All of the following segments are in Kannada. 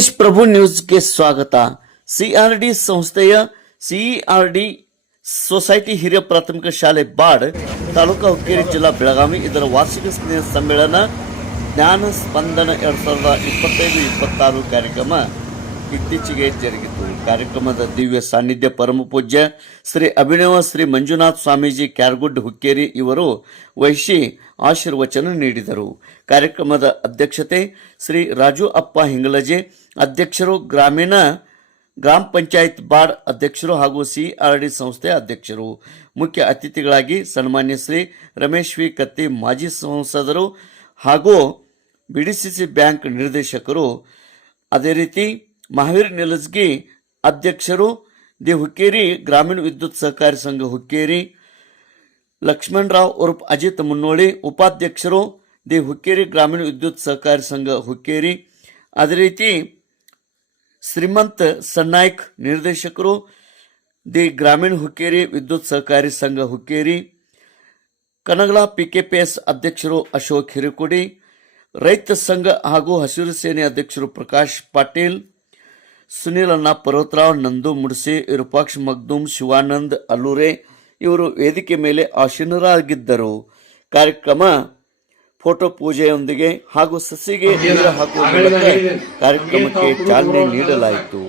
ಸಂದೇಶ್ ಪ್ರಭು ನ್ಯೂಸ್ಗೆ ಸ್ವಾಗತ. ಸಿಆರ್ಡಿ ಸಂಸ್ಥೆಯ ಸಿಇಆರ್ಡಿ ಸೊಸೈಟಿ ಹಿರಿಯ ಪ್ರಾಥಮಿಕ ಶಾಲೆ ಬಾಡ್ ತಾಲೂಕಾ ಹುಕ್ಕೇರಿ ಜಿಲ್ಲಾ ಬೆಳಗಾವಿ ಇದರ ವಾರ್ಷಿಕ ಸ್ನೇಹ ಸಮ್ಮೇಳನ ಜ್ಞಾನ ಸ್ಪಂದನ 2025-26 ಕಾರ್ಯಕ್ರಮ ಇತ್ತೀಚೆಗೆ ಜರುಗಿತು. ಕಾರ್ಯಕ್ರಮದ ದಿವ್ಯ ಸಾನ್ನಿಧ್ಯ ಪರಮ ಪೂಜ್ಯ ಶ್ರೀ ಅಭಿನವ ಶ್ರೀ ಮಂಜುನಾಥ್ ಸ್ವಾಮೀಜಿ ಕ್ಯಾರ್ಗುಡ್ ಹುಕ್ಕೇರಿ ಇವರು ವಹಿಸಿ ಆಶೀರ್ವಚನ ನೀಡಿದರು. ಕಾರ್ಯಕ್ರಮದ ಅಧ್ಯಕ್ಷತೆ ಶ್ರೀ ರಾಜು ಅಪ್ಪ ಹಿಂಗಲಜೆ, ಅಧ್ಯಕ್ಷರು, ಗ್ರಾಮ ಪಂಚಾಯತ್ ಬಾಡ್ ಅಧ್ಯಕ್ಷರು ಹಾಗೂ ಸಿಆರ್ಡಿ ಸಂಸ್ಥೆಯ ಅಧ್ಯಕ್ಷರು. ಮುಖ್ಯ ಅತಿಥಿಗಳಾಗಿ ಸನ್ಮಾನ್ಯ ಶ್ರೀ ರಮೇಶ್ ವಿ ಕತ್ತಿ ಮಾಜಿ ಸಂಸದರು ಹಾಗೂ ಬಿಡಿಸಿಸಿ ಬ್ಯಾಂಕ್ ನಿರ್ದೇಶಕರು, ಅದೇ ರೀತಿ ಮಹಾವೀರ್ ನಿಲಜ್ಗಿ ಅಧ್ಯಕ್ಷರು, ದಿ ಹುಕ್ಕೇರಿ ಗ್ರಾಮೀಣ ವಿದ್ಯುತ್ ಸಹಕಾರಿ ಸಂಘ ಹುಕ್ಕೇರಿ, ಲಕ್ಷ್ಮಣರಾವ್ ಉರ್ಫ್ ಅಜಿತ್ ಮುನ್ನೋಳಿ ಉಪಾಧ್ಯಕ್ಷರು, ದಿ ಹುಕ್ಕೇರಿ ಗ್ರಾಮೀಣ ವಿದ್ಯುತ್ ಸಹಕಾರಿ ಸಂಘ ಹುಕ್ಕೇರಿ, ಅದೇ ರೀತಿ ಶ್ರೀಮಂತ್ ಸನ್ನಾಯ್ಕ್ ನಿರ್ದೇಶಕರು, ದಿ ಗ್ರಾಮೀಣ ಹುಕ್ಕೇರಿ ವಿದ್ಯುತ್ ಸಹಕಾರಿ ಸಂಘ ಹುಕ್ಕೇರಿ, ಕನಗಲ ಪಿಕೆಪಿಎಸ್ ಅಧ್ಯಕ್ಷರು ಅಶೋಕ್ ಹಿರೇಕೊಡಿ, ರೈತ ಸಂಘ ಹಾಗೂ ಹಸಿರು ಸೇನೆ ಅಧ್ಯಕ್ಷರು ಪ್ರಕಾಶ್ ಪಾಟೀಲ್, ಸುನೀಲ್ ಅಣ್ಣ ಪರ್ವತರಾವ್, ನಂದು ಮುಡ್ಸೆ, ವಿರೂಪಾಕ್ಷ ಮಗ್ದೂಮ್, ಶಿವಾನಂದ್ ಅಲ್ಲೂರೆ ಇವರು ವೇದಿಕೆ ಮೇಲೆ ಆಸೀನರಾಗಿದ್ದರು. ಕಾರ್ಯಕ್ರಮ ಫೋಟೋ ಪೂಜೆಯೊಂದಿಗೆ ಹಾಗೂ ಸಸಿಗೆ ನೀರು ಹಾಕುವ ಮೂಲಕ ಕಾರ್ಯಕ್ರಮಕ್ಕೆ ಚಾಲನೆ ನೀಡಲಾಯಿತು.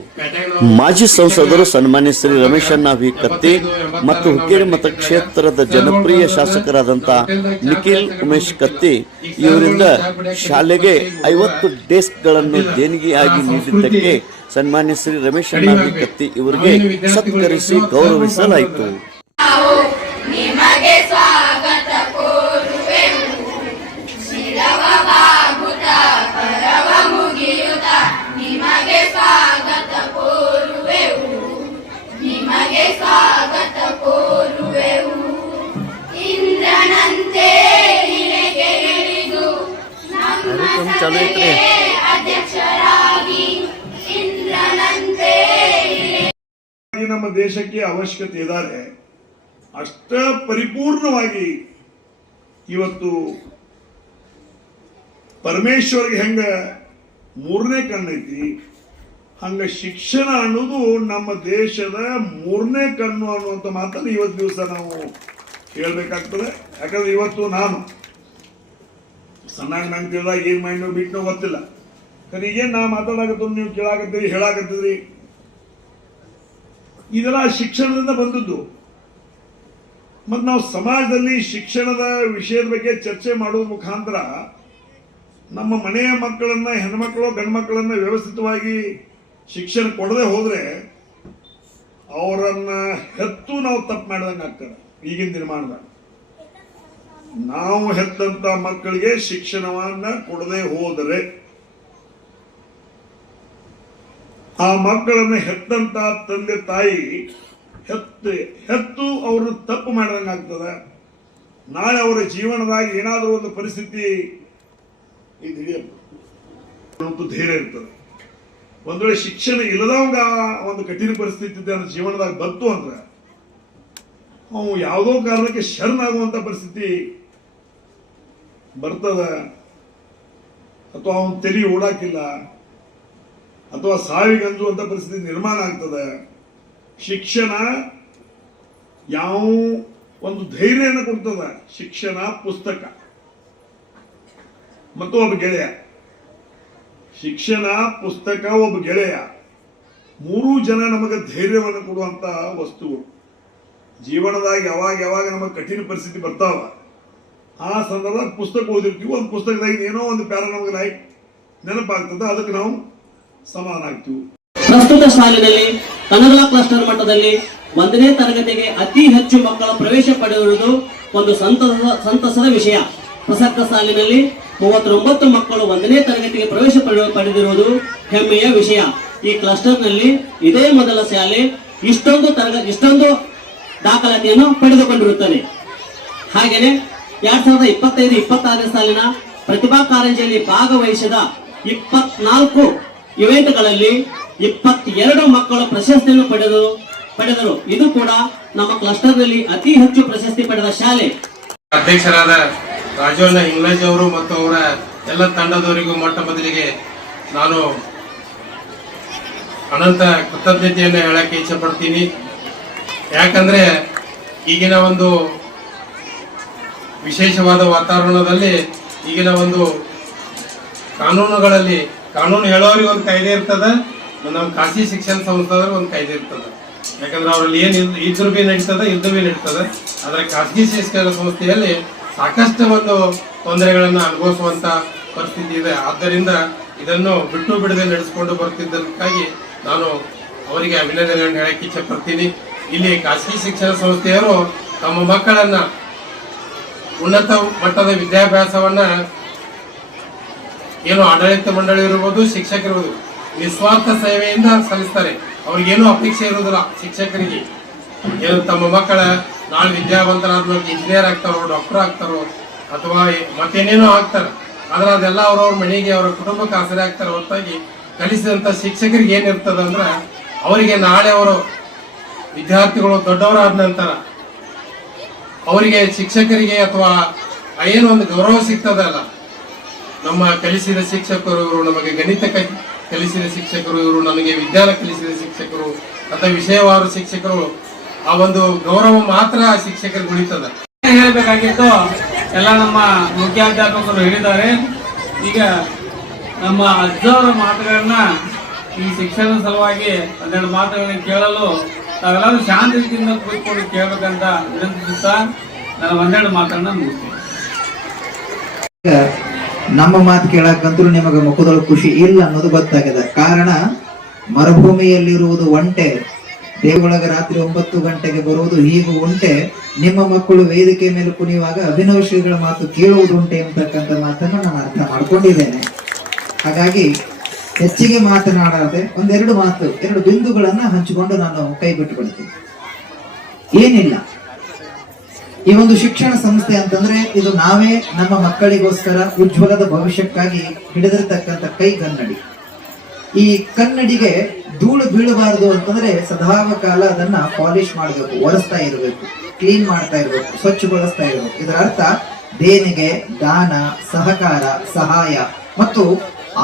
ಮಾಜಿ ಸಂಸದರು ಸನ್ಮಾನ್ಯ ಶ್ರೀ ರಮೇಶಣ್ಣ ವಿ ಕತ್ತಿ ಮತ್ತು ಹುಕ್ಕೇರಿ ಮತಕ್ಷೇತ್ರದ ಜನಪ್ರಿಯ ಶಾಸಕರಾದಂತಹ ನಿಖಿಲ್ ಉಮೇಶ್ ಕತ್ತಿ ಇವರಿಂದ ಶಾಲೆಗೆ 50 ಡೆಸ್ಕ್ಗಳನ್ನು ದೇಣಿಗೆಯಾಗಿ ನೀಡಿದ್ದಕ್ಕೆ ಸನ್ಮಾನ್ಯ ಶ್ರೀ ರಮೇಶಣ್ಣ ವಿ ಕತ್ತಿ ಇವರಿಗೆ ಸತ್ಕರಿಸಿ ಗೌರವಿಸಲಾಯಿತು. ನಮ್ಮ ದೇಶಕ್ಕೆ ಅವಶ್ಯಕತೆ ಇದ್ದಾರೆ ಅಷ್ಟ ಪರಿಪೂರ್ಣವಾಗಿ ಇವತ್ತು ಪರಮೇಶ್ವರ್ಗೆ ಹೆಂಗ ಮೂರನೇ ಕಣ್ಣೈತಿ ಹಂಗ ಶಿಕ್ಷಣ ಅನ್ನೋದು ನಮ್ಮ ದೇಶದ ಮೂರನೇ ಕಣ್ಣು ಅನ್ನುವಂಥ ಮಾತನ್ನು ಇವತ್ತು ದಿವಸ ನಾವು ಹೇಳ್ಬೇಕಾಗ್ತದೆ. ಯಾಕಂದ್ರೆ ಇವತ್ತು ನಾನು ಸಣ್ಣಾಗಿ ನಂಗೆ ತಿಳಿದಾಗ ಏನ್ ಮೈಂಡ್ ಬಿಟ್ಟು ಗೊತ್ತಿಲ್ಲ, ಈಗೇನು ನಾ ಮಾತಾಡಕತ್ತ ನೀವು ಕೇಳಾಕತ್ತೀರಿ ಹೇಳಾಕತ್ತಿದ್ರಿ, ಇದೆಲ್ಲ ಶಿಕ್ಷಣದಿಂದ ಬಂದದ್ದು. ಮತ್ತು ನಾವು ಸಮಾಜದಲ್ಲಿ ಶಿಕ್ಷಣದ ವಿಷಯದ ಬಗ್ಗೆ ಚರ್ಚೆ ಮಾಡುವ ಮುಖಾಂತರ ನಮ್ಮ ಮನೆಯ ಮಕ್ಕಳನ್ನ, ಹೆಣ್ಮಕ್ಳು ಗಂಡು ಮಕ್ಕಳನ್ನ ವ್ಯವಸ್ಥಿತವಾಗಿ ಶಿಕ್ಷಣ ಕೊಡದೆ ಹೋದ್ರೆ ಅವರನ್ನ ಹೆತ್ತು ನಾವು ತಪ್ಪು ಮಾಡ್ದಂಗೆ ಆಗ್ತದೆ. ಈಗಿನ ದಿನಮಾನದಾಗ ನಾವು ಹೆತ್ತಂತ ಮಕ್ಕಳಿಗೆ ಶಿಕ್ಷಣವನ್ನ ಕೊಡದೆ ಹೋದರೆ ಆ ಮಕ್ಕಳನ್ನ ಹೆತ್ತಂತ ತಂದೆ ತಾಯಿ ಹೆತ್ತು ಅವ್ರನ್ನ ತಪ್ಪು ಮಾಡ್ದಂಗೆ ಆಗ್ತದೆ. ನಾಳೆ ಅವರ ಜೀವನದಾಗ ಏನಾದರೂ ಒಂದು ಪರಿಸ್ಥಿತಿ ಧೈರ್ಯ ಇರ್ತದೆ. ಒಂದ್ ವೇಳೆ ಶಿಕ್ಷಣ ಇಲ್ಲದವಂಗ ಒಂದು ಕಠಿಣ ಪರಿಸ್ಥಿತಿ ನನ್ನ ಜೀವನದಾಗ ಬಂತು ಅಂದ್ರೆ ಅವನು ಯಾವುದೋ ಕಾರಣಕ್ಕೆ ಶರಣಾಗುವಂತ ಪರಿಸ್ಥಿತಿ ಬರ್ತದ, ಅಥವಾ ಅವನ ತಲೆ ಓಡಾಕಿಲ್ಲ, ಅಥವಾ ಸಾವಿಗಂಜುವಂತ ಪರಿಸ್ಥಿತಿ ನಿರ್ಮಾಣ ಆಗ್ತದೆ. ಶಿಕ್ಷಣ ಯಾವ ಒಂದು ಧೈರ್ಯನ ಕೊಡ್ತದ, ಶಿಕ್ಷಣ, ಪುಸ್ತಕ ಮತ್ತು ಒಬ್ಬ ಗೆಳೆಯ. ಶಿಕ್ಷಣ, ಪುಸ್ತಕ, ಒಬ್ಬ ಗೆಳೆಯ, ಮೂರೂ ಜನ ನಮಗೆ ಧೈರ್ಯವನ್ನು ಕೊಡುವಂತ ವಸ್ತುಗಳು. ಜೀವನದಾಗ ಯಾವಾಗ ನಮಗೆ ಕಠಿಣ ಪರಿಸ್ಥಿತಿ ಬರ್ತಾವ ಆ ಸಂದರ್ಭದಾಗ ಪುಸ್ತಕ ಓದಿರ್ತೀವಿ, ಒಂದು ಪುಸ್ತಕದಾಗ ಏನೋ ಒಂದು ಪ್ಯಾರ ನಮಗೆ ನೆನಪಾಗ್ತದೆ, ಅದಕ್ಕೆ ನಾವು ಸಮಾನ ಆಗ್ತೀವಿ. ಪ್ರಸ್ತುತ ಸಾಲಿನಲ್ಲಿ ಕನಗಲ ಕ್ಲಸ್ಟರ್ ಮಟ್ಟದಲ್ಲಿ 1ನೇ ತರಗತಿಗೆ ಅತಿ ಹೆಚ್ಚು ಮಕ್ಕಳ ಪ್ರವೇಶ ಪಡೆಯುವುದು ಒಂದು ಸಂತಸದ ವಿಷಯ. ಪ್ರಸಕ್ತ ಸಾಲಿನಲ್ಲಿ 39 ಮಕ್ಕಳು 1ನೇ ತರಗತಿಗೆ ಪ್ರವೇಶ ಪಡೆದಿರುವುದು ಹೆಮ್ಮೆಯ ವಿಷಯ. ಈ ಕ್ಲಸ್ಟರ್ನಲ್ಲಿ ಇದೇ ಮೊದಲ ಶಾಲೆ ಇಷ್ಟೊಂದು ದಾಖಲಾತಿಯನ್ನು ಪಡೆದುಕೊಂಡಿರುತ್ತದೆ. ಹಾಗೆಯೇ 2025-26 ಸಾಲಿನ ಪ್ರತಿಭಾ ಕಾರಂಜಿಯಲ್ಲಿ ಭಾಗವಹಿಸಿದ 24 ಇವೆಂಟ್ಗಳಲ್ಲಿ 22 ಮಕ್ಕಳು ಪ್ರಶಸ್ತಿಯನ್ನು ಪಡೆದರು. ಇದು ಕೂಡ ನಮ್ಮ ಕ್ಲಸ್ಟರ್ನಲ್ಲಿ ಅತಿ ಹೆಚ್ಚು ಪ್ರಶಸ್ತಿ ಪಡೆದ ಶಾಲೆ. ಅಧ್ಯಕ್ಷರಾದ ರಾಜಣ್ಣ ಇಂಗ್ಲೇಜ್ ಅವರು ಮತ್ತು ಅವರ ಎಲ್ಲ ತಂಡದವರಿಗೂ ಮೊಟ್ಟ ಮೊದಲಿಗೆ ನಾನು ಅನಂತ ಕೃತಜ್ಞತೆಯನ್ನು ಹೇಳಕ್ಕೆ ಇಚ್ಛಪಡ್ತೀನಿ. ಯಾಕಂದ್ರೆ ಈಗಿನ ಒಂದು ವಿಶೇಷವಾದ ವಾತಾವರಣದಲ್ಲಿ ಈಗಿನ ಒಂದು ಕಾನೂನುಗಳಲ್ಲಿ ಕಾನೂನು ಹೇಳೋರಿಗೆ ಒಂದು ಕಾಯ್ದೆ ಇರ್ತದೆ, ನಮ್ಮ ಖಾಸಗಿ ಶಿಕ್ಷಣ ಸಂಸ್ಥೆದವ್ರಿಗೆ ಒಂದು ಕಾಯ್ದೆ ಇರ್ತದೆ. ಯಾಕಂದ್ರೆ ಅವರಲ್ಲಿ ಏನು ಇದ್ರು ಭೀ ನಡೀತದೆ, ಇದ್ದು ಭೀ ನಡೀತದೆ. ಆದರೆ ಖಾಸಗಿ ಶಿಕ್ಷಣ ಸಂಸ್ಥೆಯಲ್ಲಿ ಸಾಕಷ್ಟು ಒಂದು ತೊಂದರೆಗಳನ್ನು ಅನುಭವಿಸುವಂತ ಪರಿಸ್ಥಿತಿ ಇದೆ. ಆದ್ದರಿಂದ ಇದನ್ನು ಬಿಟ್ಟು ಬಿಡದೆ ನಡೆಸಿಕೊಂಡು ಬರ್ತಿದ್ದಕ್ಕಾಗಿ ನಾನು ಅವರಿಗೆ ಅಭಿನಂದನೆಯನ್ನು ಹೇಳಕ್ಕೆ ಇಚ್ಛೆ ಪಡ್ತೀನಿ. ಇಲ್ಲಿ ಖಾಸಗಿ ಶಿಕ್ಷಣ ಸಂಸ್ಥೆಯವರು ತಮ್ಮ ಮಕ್ಕಳನ್ನ ಉನ್ನತ ಮಟ್ಟದ ವಿದ್ಯಾಭ್ಯಾಸವನ್ನ ಏನು ಆಡಳಿತ ಮಂಡಳಿ ಇರ್ಬೋದು, ಶಿಕ್ಷಕರಿರ್ಬೋದು, ನಿಸ್ವಾರ್ಥ ಸೇವೆಯಿಂದ ಸಲ್ಲಿಸ್ತಾರೆ. ಅವ್ರಿಗೇನು ಅಪೇಕ್ಷೆ ಇರುವುದಿಲ್ಲ. ಶಿಕ್ಷಕರಿಗೆ ಏನು ತಮ್ಮ ಮಕ್ಕಳ ನಾಳೆ ವಿದ್ಯಾವಂತರಾದ್ಮೇಲೆ ಇಂಜಿನಿಯರ್ ಆಗ್ತಾರೋ, ಡಾಕ್ಟರ್ ಆಗ್ತಾರೋ, ಅಥವಾ ಮತ್ತೇನೇನೋ ಆಗ್ತಾರೆ. ಆದ್ರೆ ಅದೆಲ್ಲ ಅವ್ರವ್ರ ಮನೆಗೆ ಅವರ ಕುಟುಂಬಕ್ಕೆ ಆಸರೆ ಆಗ್ತಾರೆ ಹೊರತಾಗಿ ಕಲಿಸಿದಂತ ಶಿಕ್ಷಕರಿಗೆ ಏನಿರ್ತದ ಅಂದ್ರೆ ಅವರಿಗೆ ನಾಳೆ ಅವರು ವಿದ್ಯಾರ್ಥಿಗಳು ದೊಡ್ಡವರಾದ ನಂತರ ಅವರಿಗೆ ಶಿಕ್ಷಕರಿಗೆ ಅಥವಾ ಏನು ಒಂದು ಗೌರವ ಸಿಗ್ತದಲ್ಲ, ನಮ್ಮ ಕಲಿಸಿದ ಶಿಕ್ಷಕರು ಇವರು, ನಮಗೆ ಗಣಿತ ಕಲಿಸಿದ ಶಿಕ್ಷಕರು ಇವರು, ನಮಗೆ ವಿಜ್ಞಾನ ಕಲಿಸಿದ ಶಿಕ್ಷಕರು ಅಥವಾ ವಿಷಯವಾರು ಶಿಕ್ಷಕರು, ಆ ಒಂದು ಗೌರವ ಮಾತ್ರ ಶಿಕ್ಷಕರಿಗೆ ಉಳಿತದ. ಹೇಳಬೇಕಾಗಿತ್ತು ಎಲ್ಲ ನಮ್ಮ ಮುಖ್ಯಾಧ್ಯಾಪಕರು ಹೇಳಿದ್ದಾರೆ. ಈಗ ನಮ್ಮ ಅಜ್ಜವರ ಮಾತುಗಳನ್ನ ಈ ಶಿಕ್ಷಣದ ಸಲುವಾಗಿ 12 ಮಾತುಗಳನ್ನ ಕೇಳಲು ತಾವೆಲ್ಲರೂ ಶಾಂತ ರೀತಿಯಿಂದ ಕೂತ್ಕೊಂಡು ಕೇಳಬೇಕಂತ ವಿನಂತಿಸುತ್ತಾ ನಾನು 12 ಮಾತನ್ನ ಮುಗಿಸ್ತೇನೆ. ನಮ್ಮ ಮಾತು ಕೇಳಕ್ಕಂತೂ ನಿಮಗೆ ಮುಖದೊಳಗೆ ಖುಷಿ ಇಲ್ಲ ಅನ್ನೋದು ಗೊತ್ತಾಗಿದೆ. ಕಾರಣ ಮರುಭೂಮಿಯಲ್ಲಿರುವುದು ಒಂಟೆ, ದೇವಳಗ ರಾತ್ರಿ 9 ಗಂಟೆಗೆ ಬರುವುದು ಹೀಗೂ ಉಂಟೆ. ನಿಮ್ಮ ಮಕ್ಕಳು ವೇದಿಕೆ ಮೇಲೆ ಕುಣಿಯುವಾಗ ಅಭಿನವ ಶ್ರೀಗಳ ಮಾತು ಕೇಳುವುದು ಉಂಟೆ ಅಂತಕ್ಕಂಥ ಮಾತನ್ನು ನಾನು ಅರ್ಥ ಮಾಡ್ಕೊಂಡಿದ್ದೇನೆ. ಹಾಗಾಗಿ ಹೆಚ್ಚಿಗೆ ಮಾತನಾಡದೆ ಒಂದೆರಡು ಮಾತು, 2 ಬಿಂದುಗಳನ್ನ ಹಂಚಿಕೊಂಡು ನಾನು ಕೈ ಬಿಟ್ಟುಕೊಳ್ತೀನಿ. ಏನಿಲ್ಲ, ಈ ಒಂದು ಶಿಕ್ಷಣ ಸಂಸ್ಥೆ ಅಂತಂದ್ರೆ ಇದು ನಾವೇ ನಮ್ಮ ಮಕ್ಕಳಿಗೋಸ್ಕರ ಉಜ್ವಲದ ಭವಿಷ್ಯಕ್ಕಾಗಿ ಹಿಡಿದಿರ್ತಕ್ಕಂಥ ಕೈಗನ್ನಡಿ. ಈ ಕನ್ನಡಿಗೆ ಧೂಳು ಬೀಳಬಾರದು ಅಂತಂದ್ರೆ ಸದಾಕಾಲ ಅದನ್ನ ಪಾಲಿಶ್ ಮಾಡಬೇಕು, ಒರೆಸ್ತಾ ಇರಬೇಕು, ಕ್ಲೀನ್ ಮಾಡ್ತಾ ಇರಬೇಕು, ಸ್ವಚ್ಛಗೊಳಿಸ್ತಾ ಇರಬೇಕು. ಇದರ ಅರ್ಥ ದೇಣಿಗೆ, ದಾನ, ಸಹಕಾರ, ಸಹಾಯ ಮತ್ತು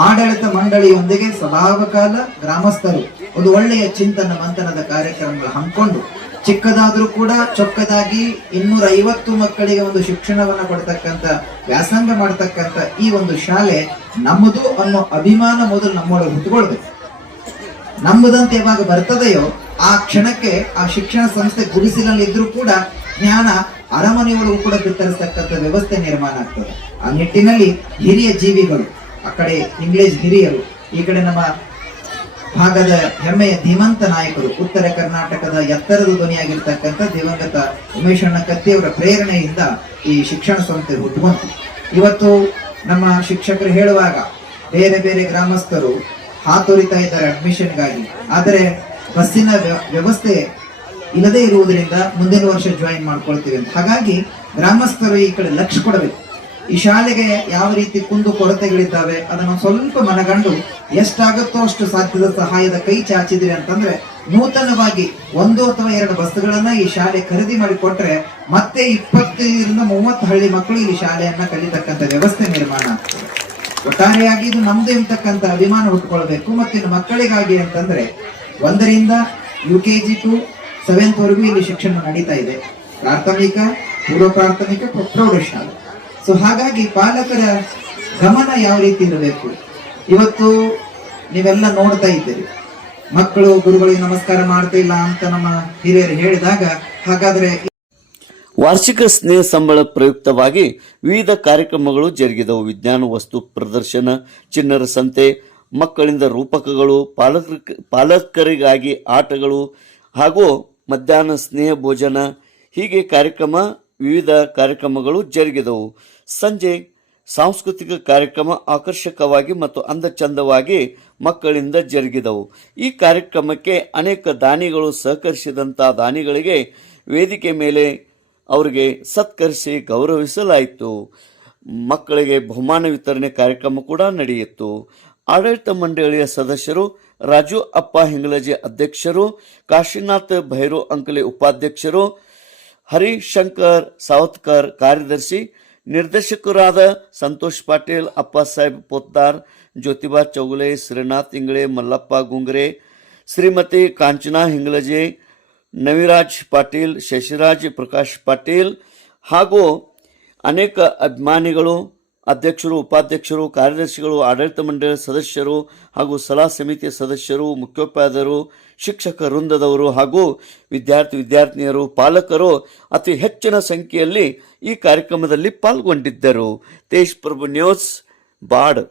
ಆಡಳಿತ ಮಂಡಳಿಯೊಂದಿಗೆ ಸದಾಕಾಲ ಗ್ರಾಮಸ್ಥರು ಒಂದು ಒಳ್ಳೆಯ ಚಿಂತನ ಮಂಥನದ ಕಾರ್ಯಕ್ರಮಗಳು ಹಮ್ಮಿಕೊಂಡು ಚಿಕ್ಕದಾದ್ರೂ ಕೂಡ ಚೊಕ್ಕದಾಗಿ 250 ಮಕ್ಕಳಿಗೆ ಒಂದು ಶಿಕ್ಷಣವನ್ನ ಕೊಡ್ತಕ್ಕಂಥ, ವ್ಯಾಸಂಗ ಮಾಡ್ತಕ್ಕಂಥ ಈ ಒಂದು ಶಾಲೆ ನಮ್ಮದು ಅನ್ನೋ ಅಭಿಮಾನ ಮೊದಲು ನಮ್ಮೊಳಗೆ ಹುಟ್ಟುಕೊಳ್ಬೇಕು. ನಮ್ಮದಂತೆ ಯಾವಾಗ ಬರ್ತದೆಯೋ ಆ ಕ್ಷಣಕ್ಕೆ ಆ ಶಿಕ್ಷಣ ಸಂಸ್ಥೆ ಗುಡಿಸಿಲಲ್ಲಿದ್ರೂ ಕೂಡ ಜ್ಞಾನ ಅರಮನೆಯೊಳಗೂ ಕೂಡ ಬಿತ್ತರಿಸ್ತಕ್ಕಂಥ ವ್ಯವಸ್ಥೆ ನಿರ್ಮಾಣ ಆಗ್ತದೆ. ಆ ನಿಟ್ಟಿನಲ್ಲಿ ಹಿರಿಯ ಜೀವಿಗಳು, ಆ ಕಡೆ ಇಂಗ್ಲಿಷ್ ಹಿರಿಯರು, ಈ ಕಡೆ ನಮ್ಮ ಭಾಗದ ಹೆಮ್ಮೆಯ ಧೀಮಂತ ನಾಯಕರು, ಉತ್ತರ ಕರ್ನಾಟಕದ ಎತ್ತರದ ಧ್ವನಿಯಾಗಿರ್ತಕ್ಕಂಥ ದಿವಂಗತ ಉಮೇಶಣ್ಣ ಕತ್ತಿಯವರ ಪ್ರೇರಣೆಯಿಂದ ಈ ಶಿಕ್ಷಣ ಸಂಸ್ಥೆ ಹುಟ್ಟುಬಂತು. ಇವತ್ತು ನಮ್ಮ ಶಿಕ್ಷಕರು ಹೇಳುವಾಗ ಬೇರೆ ಬೇರೆ ಗ್ರಾಮಸ್ಥರು ಹಾತೊರಿತಾ ಇದ್ದಾರೆ ಅಡ್ಮಿಷನ್ಗಾಗಿ. ಆದರೆ ಬಸ್ಸಿನ ವ್ಯವಸ್ಥೆ ಇಲ್ಲದೆ ಇರುವುದರಿಂದ ಮುಂದಿನ ವರ್ಷ ಜಾಯಿನ್ ಮಾಡ್ಕೊಳ್ತೀವಿ ಅಂತ. ಹಾಗಾಗಿ ಗ್ರಾಮಸ್ಥರು ಈ ಕಡೆ ಲಕ್ಷ್ಯ ಕೊಡಬೇಕು. ಈ ಶಾಲೆಗೆ ಯಾವ ರೀತಿ ಕುಂದು ಕೊರತೆಗಳಿದ್ದಾವೆ ಅದನ್ನು ಸ್ವಲ್ಪ ಮನಗಂಡು ಎಷ್ಟಾಗುತ್ತೋ ಅಷ್ಟು ಸಾಧ್ಯದ ಸಹಾಯದ ಕೈ ಚಾಚಿದ್ರಿ ಅಂತಂದ್ರೆ ನೂತನವಾಗಿ 1 ಅಥವಾ 2 ಬಸ್ಗಳನ್ನ ಈ ಶಾಲೆ ಖರೀದಿ ಮಾಡಿ ಕೊಟ್ರೆ ಮತ್ತೆ 20 ರಿಂದ 30 ಹಳ್ಳಿ ಮಕ್ಕಳು ಈ ಶಾಲೆಯನ್ನ ಕಲಿತಕ್ಕಂಥ ವ್ಯವಸ್ಥೆ ನಿರ್ಮಾಣ ಆಗ್ತದೆ. ಒಟ್ಟಾರೆಯಾಗಿ ಇದು ನಮ್ದು ಇರ್ತಕ್ಕಂಥ ಅಭಿಮಾನ ಹುಟ್ಟುಕೊಳ್ಬೇಕು. ಮತ್ತು ಇನ್ನು ಮಕ್ಕಳಿಗಾಗಿ ಅಂತಂದ್ರೆ 1ರಿಂದ UKG to 7th ವರೆಗೂ ಇಲ್ಲಿ ಶಿಕ್ಷಣ ನಡೀತಾ ಇದೆ. ಪ್ರಾಥಮಿಕ, ಪೂರ್ವ ಪ್ರಾಥಮಿಕ, ಪ್ರೌಢಶಾಲೆ. ಸೊ ಹಾಗಾಗಿ ಪಾಲಕರ ಗಮನ ಯಾವ ರೀತಿ ಇರಬೇಕು. ಇವತ್ತು ನೀವೆಲ್ಲ ನೋಡ್ತಾ ಇದ್ದೀರಿ, ಮಕ್ಕಳು ಗುರುಗಳಿಗೆ ನಮಸ್ಕಾರ ಮಾಡ್ತಾ ಇಲ್ಲ ಅಂತ ನಮ್ಮ ಹಿರಿಯರು ಹೇಳಿದಾಗ, ಹಾಗಾದ್ರೆ ವಾರ್ಷಿಕ ಸ್ನೇಹ ಸಂಬಳ ಪ್ರಯುಕ್ತವಾಗಿ ವಿವಿಧ ಕಾರ್ಯಕ್ರಮಗಳು ಜರುಗಿದವು. ವಿಜ್ಞಾನ ವಸ್ತು ಪ್ರದರ್ಶನ, ಚಿಣ್ಣರ ಸಂತೆ, ಮಕ್ಕಳಿಂದ ರೂಪಕಗಳು, ಪಾಲಕರಿಗಾಗಿ ಆಟಗಳು ಹಾಗೂ ಮಧ್ಯಾಹ್ನ ಸ್ನೇಹ ಭೋಜನ, ಹೀಗೆ ವಿವಿಧ ಕಾರ್ಯಕ್ರಮಗಳು ಜರುಗಿದವು. ಸಂಜೆ ಸಾಂಸ್ಕೃತಿಕ ಕಾರ್ಯಕ್ರಮ ಆಕರ್ಷಕವಾಗಿ ಮತ್ತು ಅಂದಚಂದವಾಗಿ ಮಕ್ಕಳಿಂದ ಜರುಗಿದವು. ಈ ಕಾರ್ಯಕ್ರಮಕ್ಕೆ ಅನೇಕ ದಾನಿಗಳು ಸಹಕರಿಸಿದಂಥ ದಾನಿಗಳಿಗೆ ವೇದಿಕೆ ಮೇಲೆ ಅವರಿಗೆ ಸತ್ಕರಿಸಿ ಗೌರವಿಸಲಾಯಿತು. ಮಕ್ಕಳಿಗೆ ಬಹುಮಾನ ವಿತರಣೆ ಕಾರ್ಯಕ್ರಮ ಕೂಡ ನಡೆಯಿತು. ಆಡಳಿತ ಮಂಡಳಿಯ ಸದಸ್ಯರು ರಾಜು ಅಪ್ಪ ಹಿಂಗಲಜಿ ಅಧ್ಯಕ್ಷರು, ಕಾಶಿನಾಥ್ ಭೈರು ಅಂಕಲಿ ಉಪಾಧ್ಯಕ್ಷರು, ಹರಿಶಂಕರ್ ಸಾವತ್ಕರ್ ಕಾರ್ಯದರ್ಶಿ, ನಿರ್ದೇಶಕರಾದ ಸಂತೋಷ್ ಪಾಟೀಲ್, ಅಪ್ಪ ಸಾಹೇಬ್ ಪೋತ್ತಾರ್, ಜ್ಯೋತಿಬಾ ಚೌಗಲೆ, ಶ್ರೀನಾಥ್ ಇಂಗಳೆ, ಮಲ್ಲಪ್ಪ ಗುಂಗ್ರೆ, ಶ್ರೀಮತಿ ಕಾಂಚನಾ ಹಿಂಗ್ಲಜೆ, ನವಿರಾಜ್ ಪಾಟೀಲ್, ಶಶಿರಾಜ್ ಪ್ರಕಾಶ್ ಪಾಟೀಲ್ ಹಾಗೂ ಅನೇಕ ಅಭಿಮಾನಿಗಳು, ಅಧ್ಯಕ್ಷರು, ಉಪಾಧ್ಯಕ್ಷರು, ಕಾರ್ಯದರ್ಶಿಗಳು, ಆಡಳಿತ ಮಂಡಳಿ ಸದಸ್ಯರು ಹಾಗೂ ಸಲಹಾ ಸಮಿತಿಯ ಸದಸ್ಯರು, ಮುಖ್ಯೋಪಾಧ್ಯಾಯರು, ಶಿಕ್ಷಕ ವೃಂದದವರು ಹಾಗೂ ವಿದ್ಯಾರ್ಥಿನಿಯರು, ಪಾಲಕರು ಅತಿ ಹೆಚ್ಚಿನ ಸಂಖ್ಯೆಯಲ್ಲಿ ಈ ಕಾರ್ಯಕ್ರಮದಲ್ಲಿ ಪಾಲ್ಗೊಂಡಿದ್ದರು. ತೇಜ್ ಪ್ರಭು ನ್ಯೂಸ್, ಬಾಡ್.